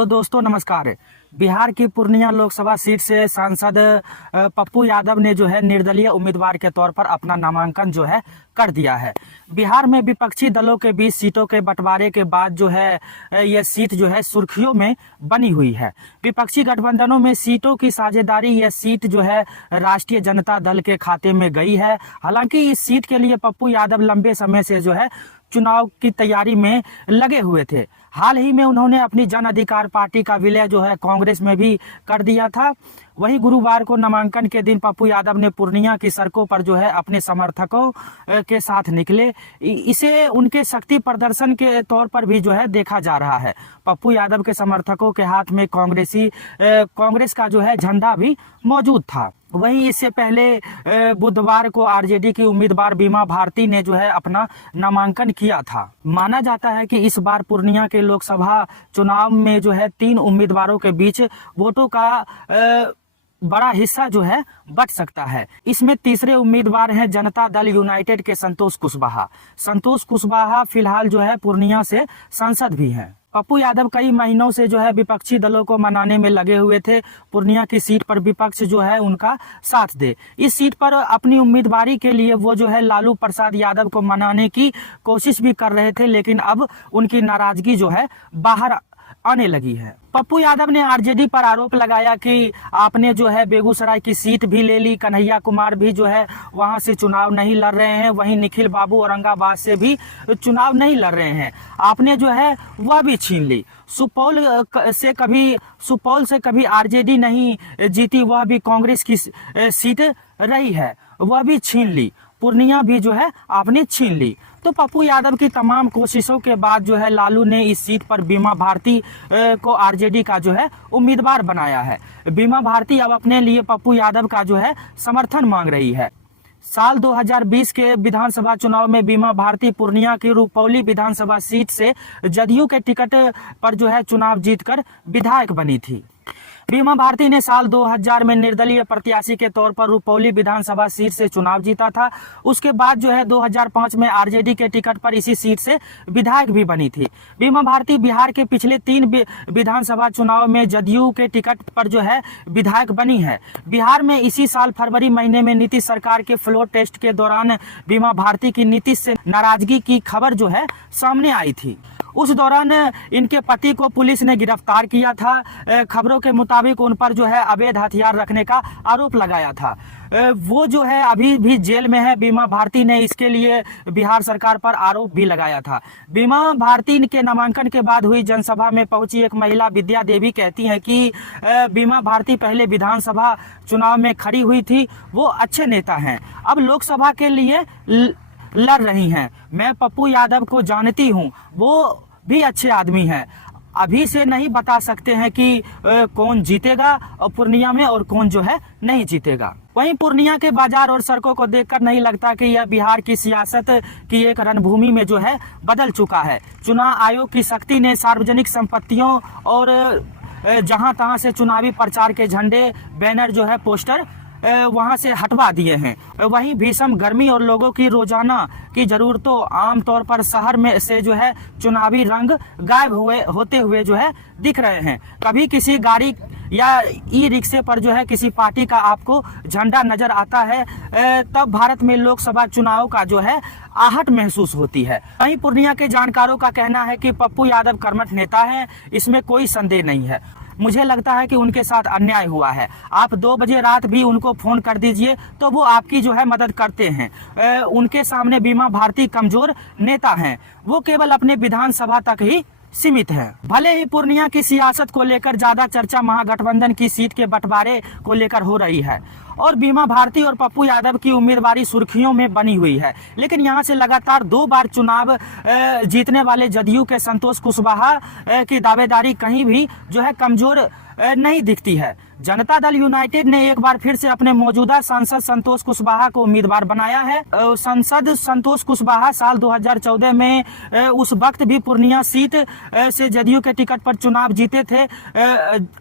तो दोस्तों नमस्कार। बिहार की पूर्णिया लोकसभा सीट से सांसद पप्पू यादव ने जो है निर्दलीय उम्मीदवार के तौर पर अपना नामांकन जो है कर दिया है। बिहार में विपक्षी दलों के बीच सीटों के बंटवारे के बाद जो है यह सीट जो है सुर्खियों में बनी हुई है। विपक्षी गठबंधनों में सीटों की साझेदारी, यह सीट जो है राष्ट्रीय जनता दल के खाते में गई है। हालांकि इस सीट के लिए पप्पू यादव लंबे समय से जो है चुनाव की तैयारी में लगे हुए थे। हाल ही में उन्होंने अपनी जन अधिकार पार्टी का विलय जो है कांग्रेस में भी कर दिया था। वहीं गुरुवार को नामांकन के दिन पप्पू यादव ने पूर्णिया की सड़कों पर जो है अपने समर्थकों के साथ निकले। इसे उनके शक्ति प्रदर्शन के तौर पर भी जो है देखा जा रहा है। पप्पू यादव के समर्थकों के हाथ में कांग्रेस का जो है झंडा भी मौजूद था। वहीं इससे पहले बुधवार को आरजेडी की उम्मीदवार बीमा भारती ने जो है अपना नामांकन किया था। माना जाता है कि इस बार पूर्णिया के लोकसभा चुनाव में जो है 3 उम्मीदवारों के बीच वोटों का बड़ा हिस्सा जो है बट सकता है। इसमें तीसरे उम्मीदवार हैं जनता दल यूनाइटेड के संतोष कुशवाहा। संतोष कुशवाहा फिलहाल जो है पूर्णिया से सांसद भी हैं। पप्पू यादव कई महीनों से जो है विपक्षी दलों को मनाने में लगे हुए थे पूर्णिया की सीट पर विपक्ष जो है उनका साथ दे। इस सीट पर अपनी उम्मीदवारी के लिए वो जो है लालू प्रसाद यादव को मनाने की कोशिश भी कर रहे थे, लेकिन अब उनकी नाराजगी जो है बाहर आने लगी है। पप्पू यादव ने आरजेडी पर आरोप लगाया कि आपने जो है बेगूसराय की सीट भी ले ली, कन्हैया कुमार भी जो है वहां से चुनाव नहीं लड़ रहे हैं, वहीं निखिल बाबू औरंगाबाद से भी चुनाव नहीं लड़ रहे हैं, आपने जो है वह भी छीन ली। सुपौल से कभी आरजेडी नहीं जीती, वह भी कांग्रेस की सीट रही है, वह भी छीन ली। पूर्णिया भी जो है आपने छीन ली। तो पप्पू यादव की तमाम कोशिशों के बाद जो है लालू ने इस सीट पर बीमा भारती को आरजेडी का जो है उम्मीदवार बनाया है। बीमा भारती अब अपने लिए पप्पू यादव का जो है समर्थन मांग रही है। साल 2020 के विधानसभा चुनाव में बीमा भारती पूर्णिया की रुपौली विधानसभा सीट से जदयू के टिकट पर जो है चुनाव जीतकर विधायक बनी थी। बीमा भारती ने साल 2000 में निर्दलीय प्रत्याशी के तौर पर रुपौली विधानसभा सीट से चुनाव जीता था। उसके बाद जो है 2005 में आरजेडी के टिकट पर इसी सीट से विधायक भी बनी थी। बीमा भारती बिहार के पिछले 3 विधानसभा चुनाव में जदयू के टिकट पर जो है विधायक बनी है। बिहार में इसी साल फरवरी महीने में नीतीश सरकार के फ्लोर टेस्ट के दौरान बीमा भारती की नीतीश से नाराजगी की खबर जो है सामने आई थी। उस दौरान इनके पति को पुलिस ने गिरफ्तार किया था। खबरों के मुताबिक उन पर जो है अवैध हथियार रखने का आरोप लगाया था। वो जो है अभी भी जेल में है। बीमा भारती ने इसके लिए बिहार सरकार पर आरोप भी लगाया था। बीमा भारती के नामांकन के बाद हुई जनसभा में पहुंची एक महिला विद्या देवी कहती हैं कि बीमा भारती पहले विधानसभा चुनाव में खड़ी हुई थी, वो अच्छे नेता हैं, अब लोकसभा के लिए लड़ रही हैं। मैं पप्पू यादव को जानती हूं, वो भी अच्छे आदमी हैं। अभी से नहीं बता सकते हैं कि कौन जीतेगा और पूर्णिया में और कौन जो है नहीं जीतेगा। वहीं पूर्णिया के बाजार और सड़कों को देखकर नहीं लगता कि यह बिहार की सियासत की एक रणभूमि में जो है बदल चुका है। चुनाव आयोग की सख्ती ने सार्वजनिक संपत्तियों और जहां तहां से चुनावी प्रचार के झंडे, बैनर जो है पोस्टर वहां से हटवा दिए हैं। वहीं भीषण गर्मी और लोगों की रोजाना की जरूरतों आमतौर पर शहर में से जो है चुनावी रंग गायब होते हुए जो है दिख रहे हैं। कभी किसी गाड़ी या ई रिक्शे पर जो है किसी पार्टी का आपको झंडा नजर आता है, तब भारत में लोकसभा चुनाव का जो है आहट महसूस होती है। वहीं पूर्णिया के जानकारों का कहना है कि पप्पू यादव कर्मठ नेता है, इसमें कोई संदेह नहीं है। मुझे लगता है कि उनके साथ अन्याय हुआ है। आप 2 बजे रात भी उनको फोन कर दीजिए तो वो आपकी जो है मदद करते हैं। उनके सामने बीमा भारती कमजोर नेता हैं, वो केवल अपने विधानसभा तक ही सीमित है। भले ही पूर्णिया की सियासत को लेकर ज्यादा चर्चा महागठबंधन की सीट के बंटवारे को लेकर हो रही है और बीमा भारती और पप्पू यादव की उम्मीदवारी सुर्खियों में बनी हुई है, लेकिन यहां से लगातार 2 बार चुनाव जीतने वाले जदयू के संतोष कुशवाहा की दावेदारी कहीं भी जो है कमजोर नहीं दिखती है। जनता दल यूनाइटेड ने एक बार फिर से अपने मौजूदा सांसद संतोष कुशवाहा को उम्मीदवार बनाया है। सांसद संतोष कुशवाहा साल 2014 में उस वक्त भी पूर्णिया सीट से जदयू के टिकट पर चुनाव जीते थे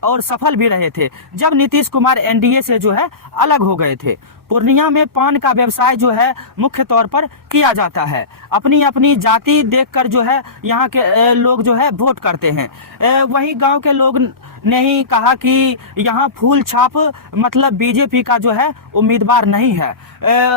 और सफल भी रहे थे, जब नीतीश कुमार एनडीए से जो है अलग हो गए थे। पूर्णिया में पान का व्यवसाय जो है मुख्य तौर पर किया जाता है। अपनी अपनी जाति देखकर जो है यहाँ के लोग जो है वोट करते हैं। वहीं गांव के लोग ने ही कहा कि यहाँ फूल छाप मतलब बीजेपी का जो है उम्मीदवार नहीं है,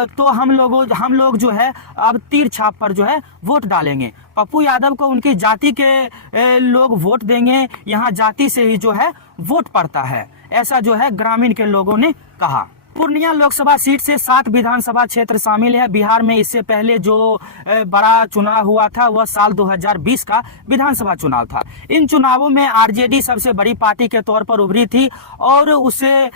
तो हम लोग जो है अब तीर छाप पर जो है वोट डालेंगे। पप्पू यादव को उनकी जाति के लोग वोट देंगे, यहाँ जाति से ही जो है वोट पड़ता है, ऐसा जो है ग्रामीण के लोगों ने कहा। पूर्णिया लोकसभा सीट से 7 विधानसभा क्षेत्र शामिल है। बिहार में इससे पहले जो बड़ा चुनाव हुआ था वह साल 2020 का विधानसभा चुनाव था। इन चुनावों में आरजेडी सबसे बड़ी पार्टी के तौर पर उभरी थी और उसे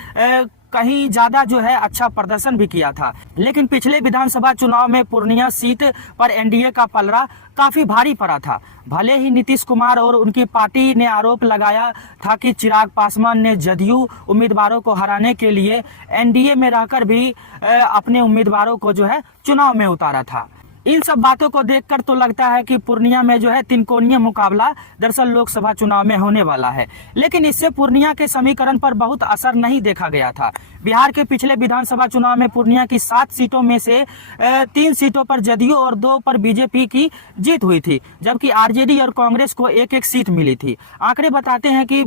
कहीं ज्यादा जो है अच्छा प्रदर्शन भी किया था। लेकिन पिछले विधानसभा चुनाव में पूर्णिया सीट पर एनडीए का पलड़ा काफी भारी पड़ा था। भले ही नीतीश कुमार और उनकी पार्टी ने आरोप लगाया था कि चिराग पासवान ने जदयू उम्मीदवारों को हराने के लिए एनडीए में रहकर भी अपने उम्मीदवारों को जो है चुनाव में उतारा था। इन सब बातों को देखकर तो लगता है कि पूर्णिया में जो है तिनकोणीय मुकाबला दरअसल लोकसभा चुनाव में होने वाला है, लेकिन इससे पूर्णिया के समीकरण पर बहुत असर नहीं देखा गया था। बिहार के पिछले विधानसभा चुनाव में पूर्णिया की 7 सीटों में से 3 सीटों पर जदयू और 2 पर बीजेपी की जीत हुई थी, जबकि आरजेडी और कांग्रेस को एक सीट मिली थी। आंकड़े बताते हैं कि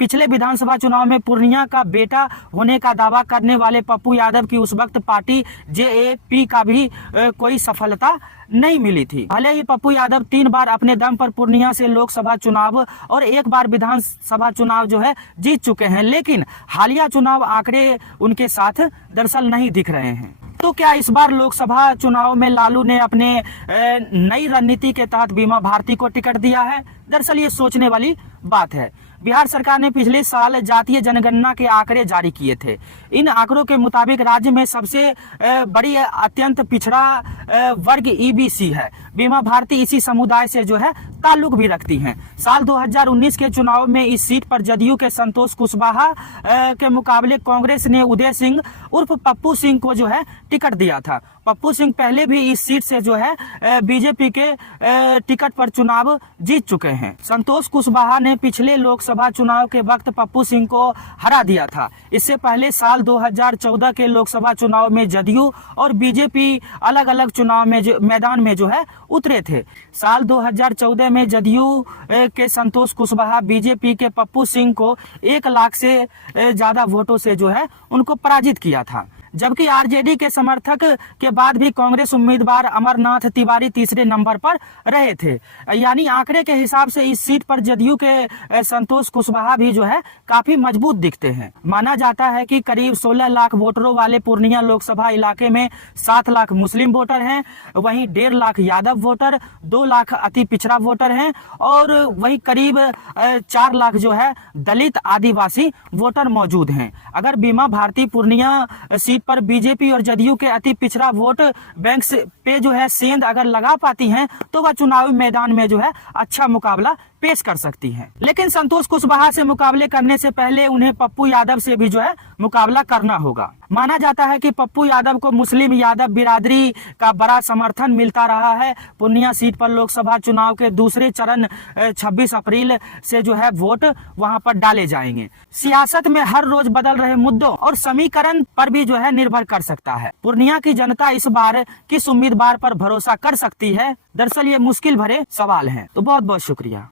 पिछले विधानसभा चुनाव में पूर्णिया का बेटा होने का दावा करने वाले पप्पू यादव की उस वक्त पार्टी जेएपी का भी कोई सफलता नहीं मिली थी। भले ही पप्पू यादव 3 बार अपने दम पर पूर्णिया से लोकसभा चुनाव और 1 बार विधानसभा चुनाव जो है जीत चुके हैं, लेकिन हालिया चुनाव आंकड़े उनके साथ दरअसल नहीं दिख रहे हैं। तो क्या इस बार लोकसभा चुनाव में लालू ने अपने नई रणनीति के तहत बीमा भारती को टिकट दिया है? दरअसल ये सोचने वाली बात है। बिहार सरकार ने पिछले साल जातीय जनगणना के आंकड़े जारी किए थे। इन आंकड़ों के मुताबिक राज्य में सबसे बड़ी अत्यंत पिछड़ा वर्ग ईबीसी है। बीमा भारती इसी समुदाय से जो है ताल्लुक भी रखती हैं। साल 2019 के चुनाव में इस सीट पर जदयू के संतोष कुशवाहा के मुकाबले कांग्रेस ने उदय सिंह उर्फ पप्पू सिंह को जो है टिकट दिया था। पप्पू सिंह पहले भी इस सीट से जो है बीजेपी के टिकट पर चुनाव जीत चुके हैं। संतोष कुशवाहा ने पिछले लोकसभा चुनाव के वक्त पप्पू सिंह को हरा दिया था। इससे पहले साल 2014 के लोकसभा चुनाव में जदयू और बीजेपी अलग अलग चुनाव में मैदान में जो है उतरे थे। साल 2014 में जदयू के संतोष कुशवाहा बीजेपी के पप्पू सिंह को 1 लाख से ज्यादा वोटों से जो है उनको पराजित किया था, जबकि आरजेडी के समर्थक के बाद भी कांग्रेस उम्मीदवार अमरनाथ तिवारी तीसरे नंबर पर रहे थे। यानी आंकड़े के हिसाब से इस सीट पर जदयू के संतोष कुशवाहा भी जो है काफी मजबूत दिखते हैं। माना जाता है कि करीब 16 लाख वोटरों वाले पूर्णिया लोकसभा इलाके में 7 लाख मुस्लिम वोटर हैं, वहीं 1.5 लाख यादव वोटर, 2 लाख अति पिछड़ा वोटर हैं और वही करीब 4 लाख जो है दलित आदिवासी वोटर मौजूद हैं। अगर बीमा भारती पूर्णिया सीट पर बीजेपी और जदयू के अति पिछड़ा वोट बैंक पे जो है सेंध अगर लगा पाती हैं तो वह चुनावी मैदान में जो है अच्छा मुकाबला पेश कर सकती हैं। लेकिन संतोष कुशवाहा से मुकाबले करने से पहले उन्हें पप्पू यादव से भी जो है मुकाबला करना होगा। माना जाता है कि पप्पू यादव को मुस्लिम यादव बिरादरी का बड़ा समर्थन मिलता रहा है। पूर्णिया सीट पर लोकसभा चुनाव के दूसरे चरण 26 अप्रैल से जो है वोट वहां पर डाले जाएंगे। सियासत में हर रोज बदल रहे मुद्दों और समीकरण पर भी जो है निर्भर कर सकता है। पूर्णिया की जनता इस बार किस उम्मीदवार पर भरोसा कर सकती है? दरअसल ये मुश्किल भरे सवाल हैं। तो बहुत बहुत शुक्रिया।